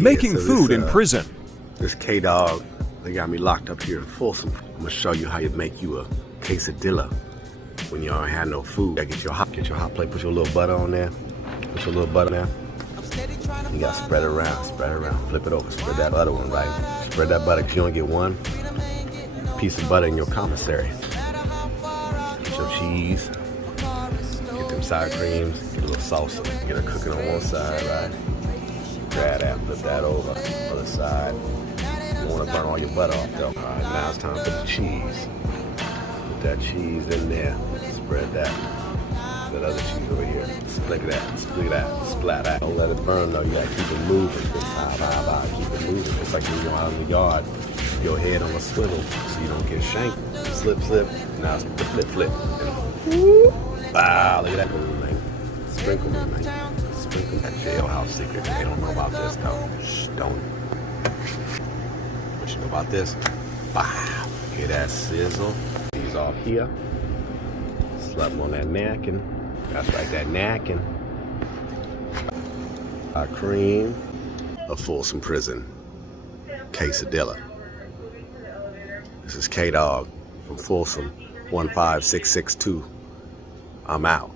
Making food in prison. This K-Dog, they got me locked up here in Folsom. I'm gonna show you how you make you a quesadilla when you don't have no food. Get your hot plate, put your little butter on there. Put your little butter there. You gotta spread it around, flip it over, spread that other one, right? Spread that butter, cause you only get one piece of butter in your commissary. Get your cheese, get them sour creams, get a little salsa, get it cooking on one side, right? Grab that, flip that over, other side. You don't wanna burn all your butter off though. All right, now it's time for the cheese. Put that cheese in there, spread that. That other cheese over here. Split that, splat that. Don't let it burn though, you gotta keep it moving. Keep it moving. It's like when you're out in the yard, your head on a swivel so you don't get shanked. Slip. Now it's the flip. Wow, look at that move, man. Sprinkle me, man. Sprinkle that Jailhouse secret. They don't know about this though. Shh, don't. What you know about this? Wow. Hear that sizzle? These off here. Slap them on that napkin. That's right, that napkin. Our cream of Folsom Prison. Quesadilla. This is K-Dog from Folsom 15662. I'm out.